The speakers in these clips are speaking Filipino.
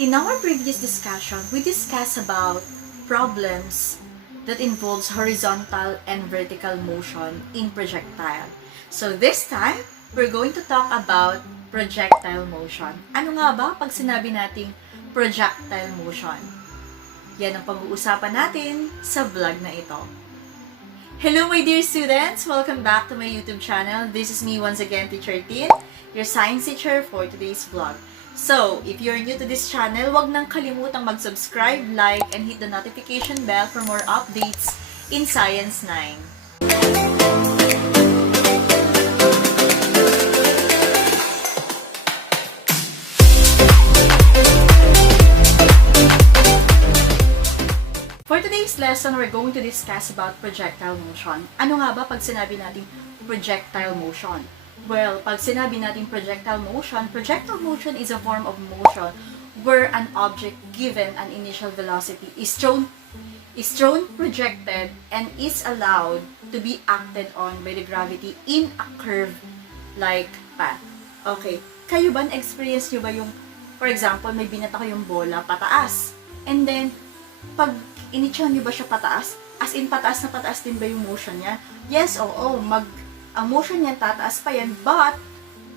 In our previous discussion, we discussed about problems that involves horizontal and vertical motion in projectile. So this time, we're going to talk about projectile motion. Ano nga ba pag sinabi nating projectile motion? Yan ang pag-uusapan natin sa vlog na ito. Hello my dear students! Welcome back to my YouTube channel. This is me once again, Teacher Tin, your science teacher for today's vlog. So, if you're new to this channel, wag nang kalimutang mag-subscribe, like, and hit the notification bell for more updates in Science 9. For today's lesson, we're going to discuss about projectile motion. Ano nga ba pag sinabi natin projectile motion? Well, pag sinabi natin projectile motion is a form of motion where an object given an initial velocity is thrown, projected, and is allowed to be acted on by the gravity in a curve-like path. Okay, kayo ba na-experience nyo ba yung, for example, may binata ko yung bola pataas, and then, pag initsyon nyo ba siya pataas? As in, pataas na pataas din ba yung motion niya? Yes, oo, ang motion niyan, tataas pa yan, but,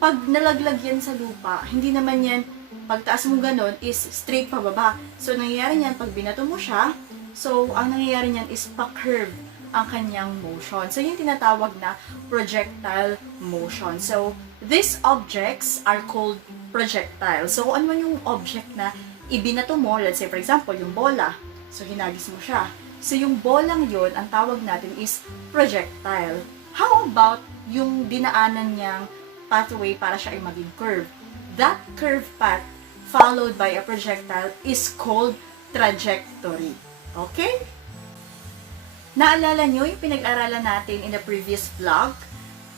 pag nalaglag yan sa lupa, hindi naman yan, pagtaas mo ganon, is straight pababa. So, nangyayari niyan, pag binato mo siya, so, ang nangyayari niyan is pa-curve ang kanyang motion. So, yung tinatawag na projectile motion. So, these objects are called projectiles. So, ano man yung object na ibinato mo, let's say, for example, yung bola. So, hinagis mo siya. So, yung bolang yun, ang tawag natin is projectile. How about yung dinaanan niyang pathway para siya ay maging curve? That curve path followed by a projectile is called trajectory. Okay? Naalala nyo yung pinag-aralan natin in the previous vlog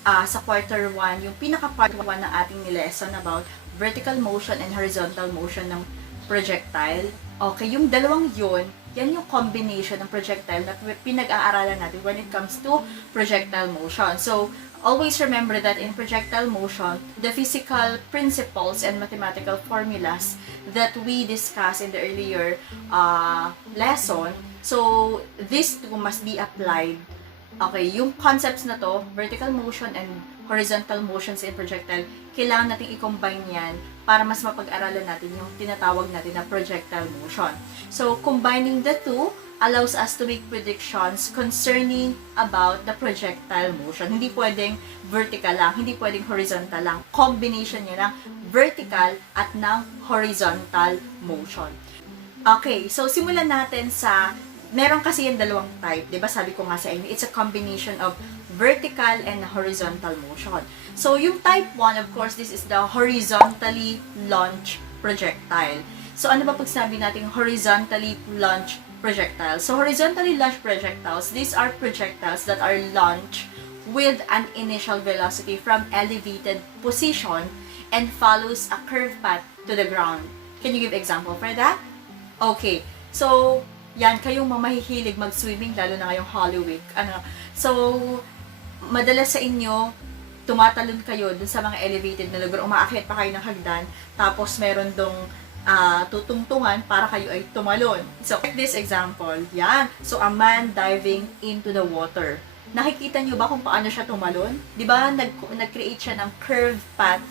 sa quarter 1, yung pinaka-part 1 ng ating lesson about vertical motion and horizontal motion ng projectile. Okay, yung dalawang yun, yan yung combination ng projectile na pinag-aaralan natin when it comes to projectile motion. So, always remember that in projectile motion, the physical principles and mathematical formulas that we discussed in the earlier lesson, so these two must be applied. Okay, yung concepts na to, vertical motion and horizontal motions in projectile, kailangan natin i-combine yan para mas mapag-aralan natin yung tinatawag natin na projectile motion. So, combining the two allows us to make predictions concerning about the projectile motion. Hindi pwedeng vertical lang, hindi pwedeng horizontal lang. Combination niya ng vertical at ng horizontal motion. Okay, so simulan natin sa, meron kasi yung dalawang type, di ba? Sabi ko nga sa inyo, it's a combination of vertical and horizontal motion. So, yung type 1, of course, this is the horizontally launched projectile. So, ano ba pag sabi natin horizontally launched projectile? So, horizontally launched projectiles, these are projectiles that are launched with an initial velocity from elevated position and follows a curved path to the ground. Can you give example for that? Okay. So, yan, kayong mahihilig mag-swimming, lalo na ngayong Holy Week. So, madalas sa inyo, tumatalon kayo dun sa mga elevated na lugar, umaakyat pa kayo ng hagdan, tapos meron dong tutungtungan para kayo ay tumalon. So, take this example. Yan. So, a man diving into the water. Nakikita nyo ba kung paano siya tumalon? Di ba? Nag-create siya ng curved path.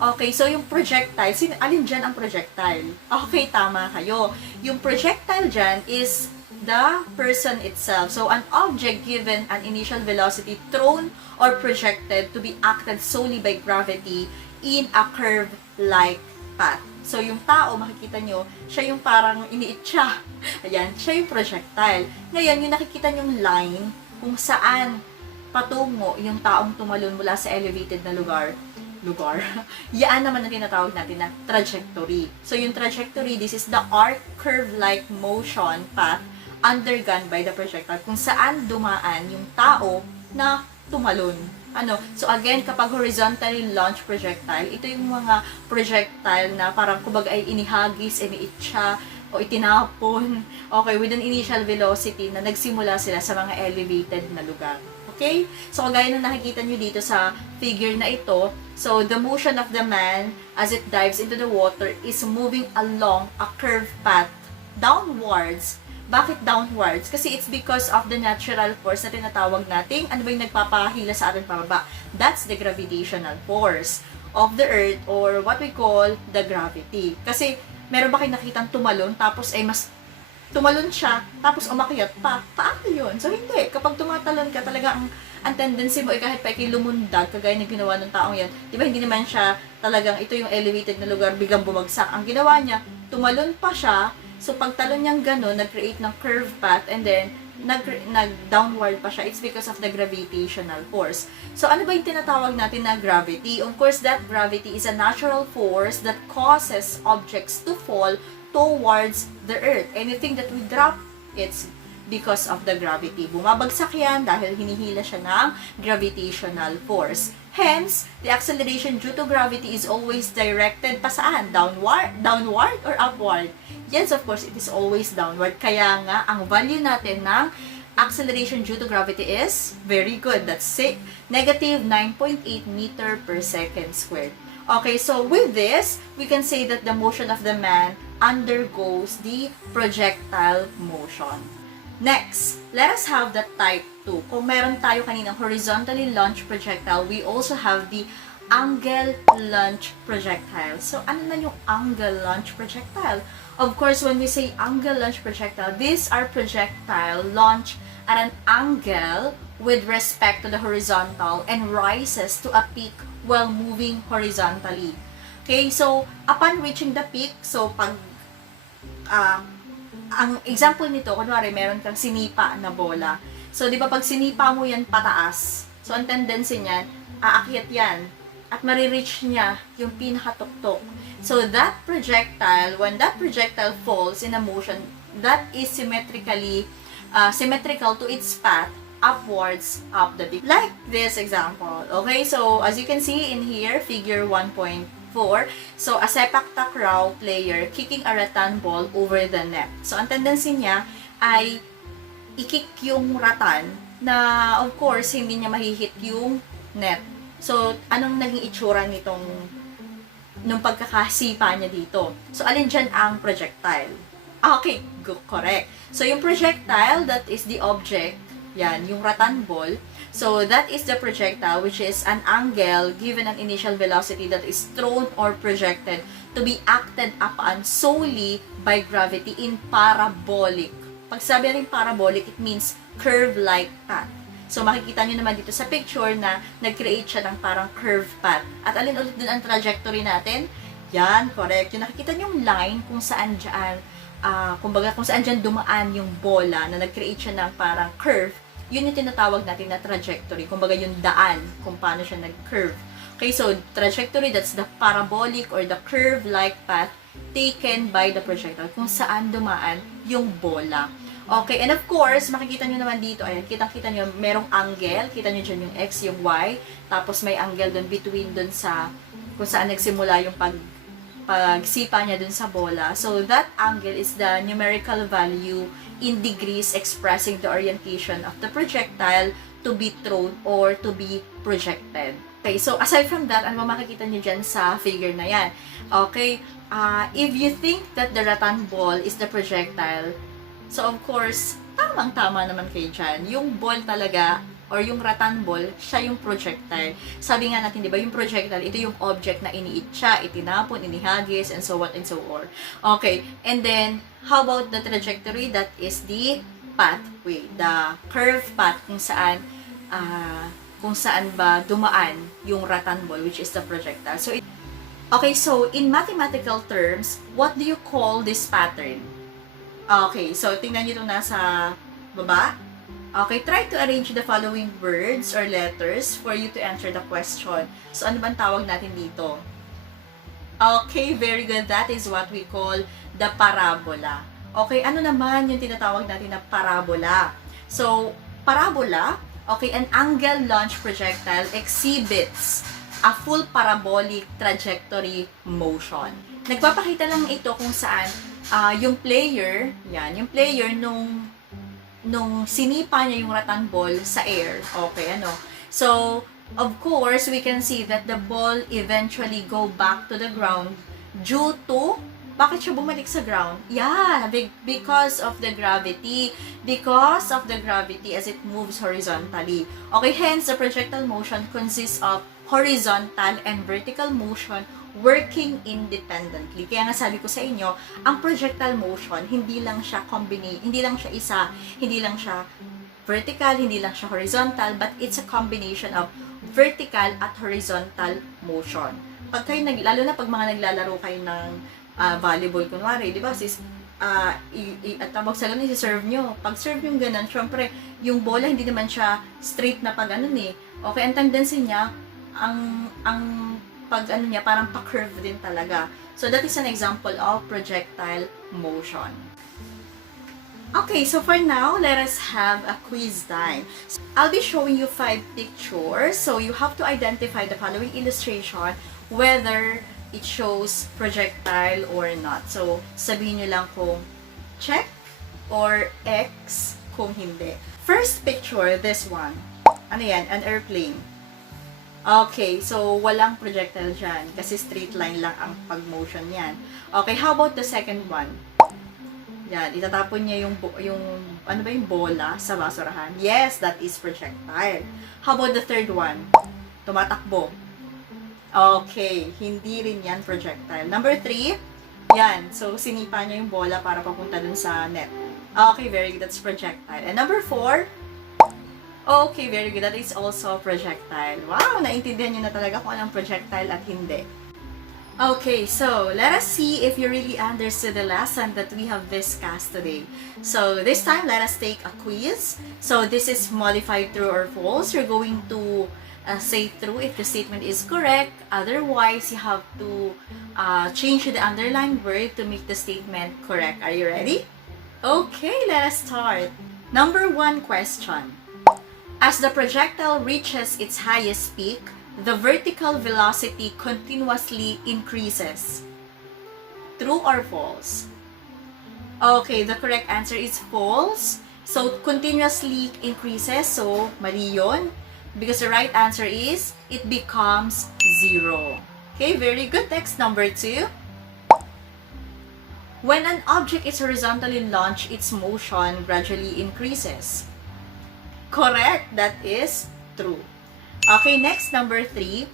Okay, so yung projectile, alin dyan ang projectile? Okay, tama kayo. Yung projectile dyan is the person itself. So, an object given an initial velocity thrown or projected to be acted solely by gravity in a curve-like path. So, yung tao, makikita nyo, siya yung parang iniit siya. Ayan, siya yung projectile. Ngayon, yung nakikita nyong line kung saan patungo yung taong tumalon mula sa elevated na lugar, yan naman ang tinatawag natin na trajectory. So, yung trajectory, this is the arc curve-like motion path undergone by the projectile, kung saan dumaan yung tao na tumalon. So again, kapag horizontally launched projectile, ito yung mga projectile na parang kumbaga ay inihagis, iniit siya, o itinapon, okay, with an initial velocity na nagsimula sila sa mga elevated na lugar. Okay? So, kagaya na nakikita nyo dito sa figure na ito, So, the motion of the man as it dives into the water is moving along a curved path downwards. Bakit downwards? Kasi it's because of the natural force na tinatawag nating ano ba yung nagpapahila sa atin pababa? That's the gravitational force of the earth or what we call the gravity. Kasi meron ba kayong nakitang tumalon tapos ay mas tumalon siya tapos umakyat pa? Paano yun? So hindi. Kapag tumatalon ka talaga ang tendency mo ay kahit pa ikay lumundag kagaya ng ginawa ng taong yan. Di ba hindi naman siya talagang ito yung elevated na lugar biglang bumagsak. Ang ginawa niya, tumalon pa siya. So, pagtalon niyang gano'n, nag-create ng curved path and then, nag-downward pa siya. It's because of the gravitational force. So, ano ba yung tinatawag natin na gravity? Of course, that gravity is a natural force that causes objects to fall towards the earth. Anything that we drop, it's because of the gravity. Bumabagsak yan dahil hinihila siya ng gravitational force. Hence, the acceleration due to gravity is always directed pa saan? Downward or upward? Yes, of course, it is always downward. Kaya nga, ang value natin ng acceleration due to gravity is very good. That's negative 9.8 meter per second squared. Okay, so with this, we can say that the motion of the man undergoes the projectile motion. Next, let us have the type 2. Kung meron tayo kaninang horizontally launched projectile, we also have the angle launched projectile. So, ano na yung angle launched projectile? Of course, when we say angle launched projectile, these are projectile launched at an angle with respect to the horizontal and rises to a peak while moving horizontally. Okay, so upon reaching the peak, so pag ang example nito, kunwari, meron kang sinipa na bola. So, di ba, pag sinipa mo yan pataas, so, ang tendency niyan, aakyat yan, at marireach niya yung pinakatuktok. So, that projectile, when that projectile falls in a motion, that is symmetrical to its path upwards up the peak. Like this example. Okay, so, as you can see in here, figure 1.4, so, a sepak takraw player kicking a rattan ball over the net. So, ang tendency niya ay i-kick yung rattan na, of course, hindi niya mahihit yung net. So, anong naging itsura nung pagkakasipa niya dito? So, alin dyan ang projectile? Okay, correct. So, yung projectile, that is the object, yan, yung rattan ball. So, that is the projectile, which is an angle given an initial velocity that is thrown or projected to be acted upon solely by gravity in parabolic. Pag sabi rin parabolic, it means curve-like path. So, makikita nyo naman dito sa picture na nag-create siya ng parang curve path. At alin ulit dun ang trajectory natin? Yan, correct. Yung nakikita nyo yung line kung saan dyan, kumbaga kung saan dyan dumaan yung bola na nag-create siya ng parang curve, yun yung tinatawag natin na trajectory. Kumbaga yung daan kung paano siya nag-curve. Okay, so trajectory, that's the parabolic or the curve-like path taken by the projectile kung saan dumaan yung bola. Okay, and of course, makikita nyo naman dito, ayan, kitang-kita nyo, merong angle, kita nyo dyan yung X, yung Y, tapos may angle dun between dun sa, kung saan nagsimula yung pagsipa niya dun sa bola. So, that angle is the numerical value in degrees expressing the orientation of the projectile to be thrown or to be projected. Okay, so aside from that, ano makikita niyo dyan sa figure na yan? Okay, if you think that the rattan ball is the projectile, so of course, tamang-tama naman kayo dyan. Yung ball talaga, or yung rattan ball, siya yung projectile. Sabi nga natin, di ba, yung projectile, ito yung object na iniit siya, itinapon, inihagis, and so on and so on. Okay, and then, how about the trajectory? That is the pathway, the curve path kung saan ba dumaan yung rattan ball, which is the projectile. So, okay, so in mathematical terms, what do you call this pattern? Okay, so tingnan nyo itong nasa baba. Okay, try to arrange the following words or letters for you to answer the question. So, ano bang tawag natin dito? Okay, very good. That is what we call the parabola. Okay, ano naman yung tinatawag natin na parabola? So, parabola, okay, an angle-launched projectile exhibits a full parabolic trajectory motion. Nagpapakita lang ito kung saan yung player, yan, yung player nung sinipa niya yung rattan ball sa air. Okay, ano? So, Of course, we can see that the ball eventually go back to the ground due to, bakit siya bumalik sa ground? Yeah, because of the gravity. Because of the gravity as it moves horizontally. Okay, hence the projectile motion consists of horizontal and vertical motion working independently. Kaya nga sabi ko sa inyo, ang projectile motion, hindi lang siya isa, hindi lang siya vertical, hindi lang siya horizontal, but it's a combination of vertical at horizontal motion. Pag kayo, lalo na pag mga naglalaro kayo ng volleyball, kunwari, di ba, at tawag sa ganun, si-serve nyo. Pag serve nyo ganun, syempre, yung bola, hindi naman siya straight na pag ganun eh. Okay, ang tendency niya, ang pag ano niya, parang pa-curve din talaga. So, that is an example of projectile motion. Okay, so for now, let us have a quiz time. So, I'll be showing you 5 pictures. So, you have to identify the following illustration, whether it shows projectile or not. So, sabihin nyo lang kung check or X kung hindi. First picture, this one. Ano yan? An airplane. Okay, so walang projectile dyan kasi straight line lang ang pag-motion yan. Okay, how about the second one? Yan, itatapon niya yung ano ba yung bola sa basurahan. Yes, that is projectile. How about the third one? Tumatakbo. Okay, hindi rin yan projectile. Number 3, yan. So, sinipa niya yung bola para papunta dun sa net. Okay, very good. That's projectile. And number 4, okay, very good. That is also projectile. Wow, naintindihan niyo na talaga kung anong projectile at hindi. Okay, so let us see if you really understood the lesson that we have discussed today. So this time, let us take a quiz. So this is modified true or false. You're going to say true if the statement is correct. Otherwise, you have to change the underlined word to make the statement correct. Are you ready? Okay, let us start. Number 1 question. As the projectile reaches its highest peak, the vertical velocity continuously increases. True or false? Okay, the correct answer is false. So, continuously increases. So, mali yun. Because the right answer is, it becomes 0. Okay, very good. Next, number 2. When an object is horizontally launched, its motion gradually increases. Correct. That is true. Okay, next, number 3.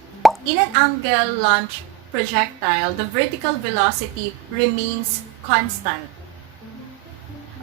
In an angle launch projectile, the vertical velocity remains constant.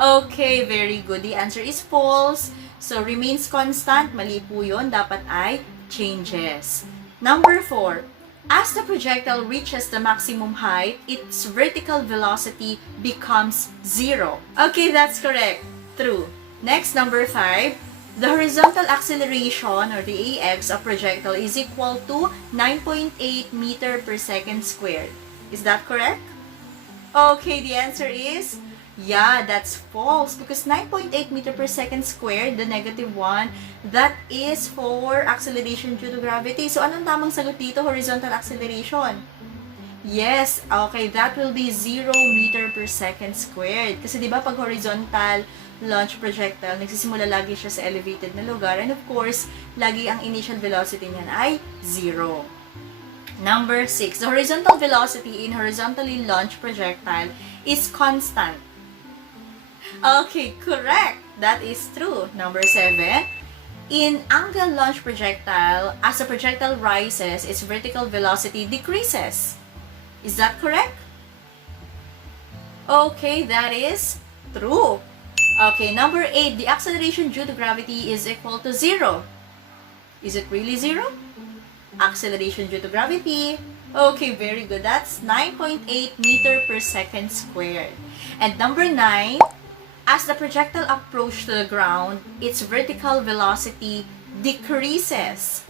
Okay, very good. The answer is false. So, remains constant. Mali po yun. Dapat ay changes. Number 4. As the projectile reaches the maximum height, its vertical velocity becomes 0. Okay, that's correct. True. Next, number 5. The horizontal acceleration or the AX of projectile is equal to 9.8 meter per second squared. Is that correct? Okay, the answer is, yeah, that's false because 9.8 meter per second squared, the negative one, that is for acceleration due to gravity. So, anong tamang sagot dito? Horizontal acceleration. Yes, okay, that will be 0 meter per second squared. Kasi di ba pag horizontal launch projectile, nagsisimula lagi siya sa elevated na lugar. And of course, lagi ang initial velocity niyan ay 0. Number 6. The horizontal velocity in horizontally launched projectile is constant. Okay, correct. That is true. Number 7. In angle launch projectile, as the projectile rises, its vertical velocity decreases. Is that correct? Okay, that is true. Okay, number 8. The acceleration due to gravity is equal to 0. Is it really 0? Acceleration due to gravity. Okay, very good. That's 9.8 meter per second squared. And number 9. As the projectile approaches to the ground, its vertical velocity decreases.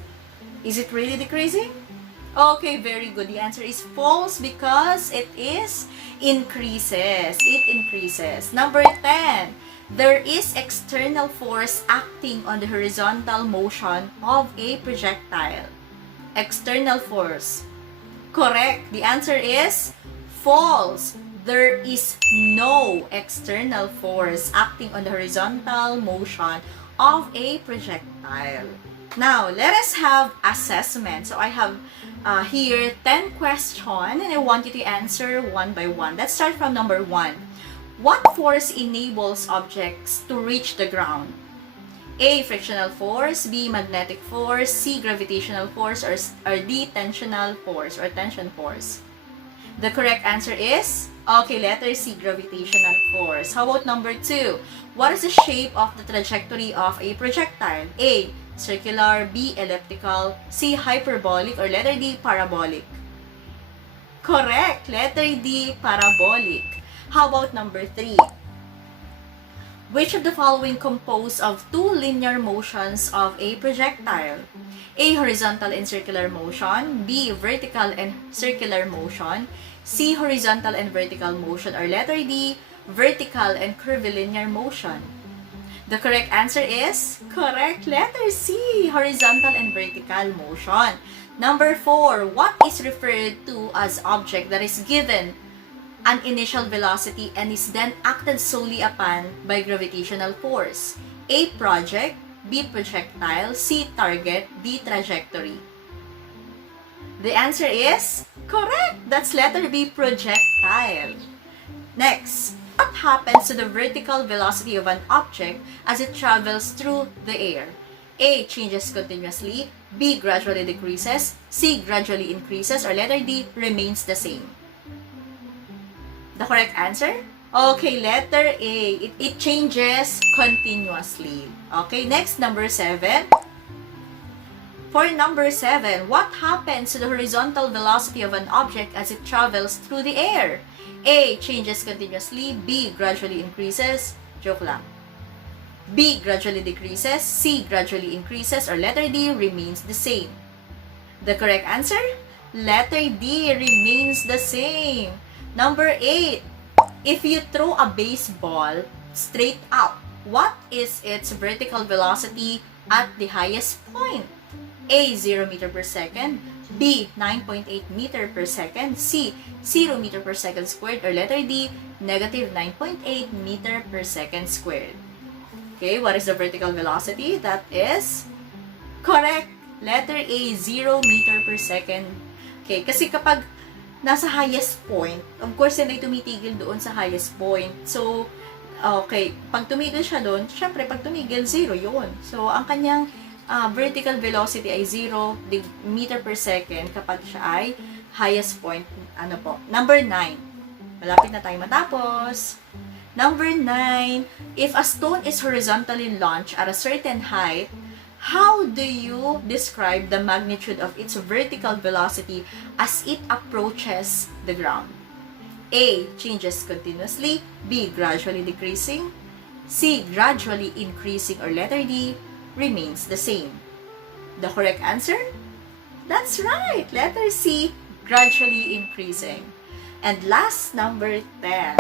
Is it really decreasing? Okay, very good. The answer is false because it is increases. It increases. Number 10. There is external force acting on the horizontal motion of a projectile. External force. Correct. The answer is false. There is no external force acting on the horizontal motion of a projectile. Now, let us have assessment. So, I have here 10 questions and I want you to answer one by one. Let's start from number 1. What force enables objects to reach the ground? A. Frictional force, B. Magnetic force, C. Gravitational force, or D. Tensional force or tension force. The correct answer is, okay, letter C. Gravitational force. How about number 2? What is the shape of the trajectory of a projectile? A. Circular, B. Elliptical, C. Hyperbolic, or letter D. Parabolic. Correct! Letter D. Parabolic. How about number 3? Which of the following composed of 2 linear motions of a projectile? A. Horizontal and circular motion, B. Vertical and circular motion, C. Horizontal and vertical motion, or letter D. Vertical and curvilinear motion. The correct answer is correct, letter C. Horizontal and vertical motion. Number 4. What is referred to as object that is given an initial velocity and is then acted solely upon by gravitational force? A. Project, B. Projectile, C. Target, D. Trajectory. The answer is correct. That's letter B. Projectile. Next, what happens to the vertical velocity of an object as it travels through the air? A. Changes continuously, B. Gradually decreases, C. Gradually increases, or letter D. Remains the same. The correct answer? Okay, letter A. It changes continuously. Okay, next, number 7. For number 7, what happens to the horizontal velocity of an object as it travels through the air? A. Changes continuously, B. Gradually increases, joke lang, B. Gradually decreases, C. Gradually increases, or letter D. Remains the same. The correct answer? Letter D. Remains the same. Number 8. If you throw a baseball straight up, what is its vertical velocity at the highest point? A. 0 meter per second, B. 9.8 meter per second, C. 0 meter per second squared, or letter D. Negative 9.8 meter per second squared. Okay, what is the vertical velocity? That is correct. Letter A. 0 meter per second. Okay, kasi kapag nasa highest point, of course, yan ay tumitigil doon sa highest point. So, okay, pag tumigil siya doon, syempre, pag tumigil, 0 yun. So, ang kanyang vertical velocity ay 0 meter per second kapag siya ay highest point. Ano po? Number 9. Malapit na tayo matapos. Number 9. If a stone is horizontally launched at a certain height, how do you describe the magnitude of its vertical velocity as it approaches the ground? A. Changes continuously, B. Gradually decreasing, C. Gradually increasing, or letter D. Remains the same. The correct answer? That's right! Letter C. Gradually increasing. And last, number 10.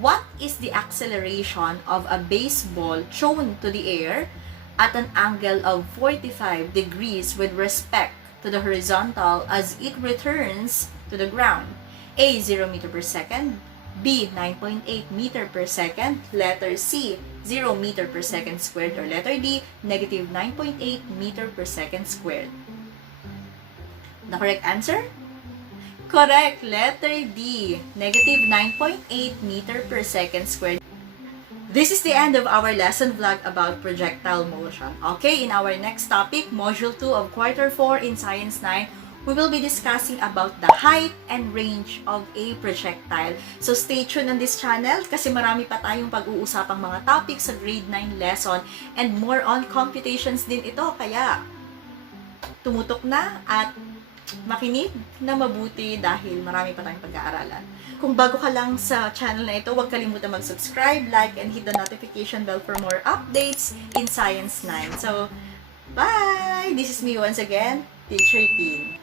What is the acceleration of a baseball thrown to the air at an angle of 45 degrees with respect to the horizontal as it returns to the ground? A. 0 meter per second, B. 9.8 meter per second, letter C. 0 meter per second squared, or letter D. Negative 9.8 meter per second squared. The correct answer? Correct, letter D. Negative 9.8 meter per second squared. This is the end of our lesson vlog about projectile motion. Okay, in our next topic, Module 2 of Quarter 4 in Science 9, we will be discussing about the height and range of a projectile. So stay tuned on this channel kasi marami pa tayong pag-uusapang mga topics sa grade 9 lesson and more on computations din ito. Kaya tumutok na at makinig na mabuti dahil marami pa tayong pag-aaralan. Kung bago ka lang sa channel na ito, huwag kalimutan mag-subscribe, like, and hit the notification bell for more updates in Science 9. So, bye! This is me once again, Teacher Teen.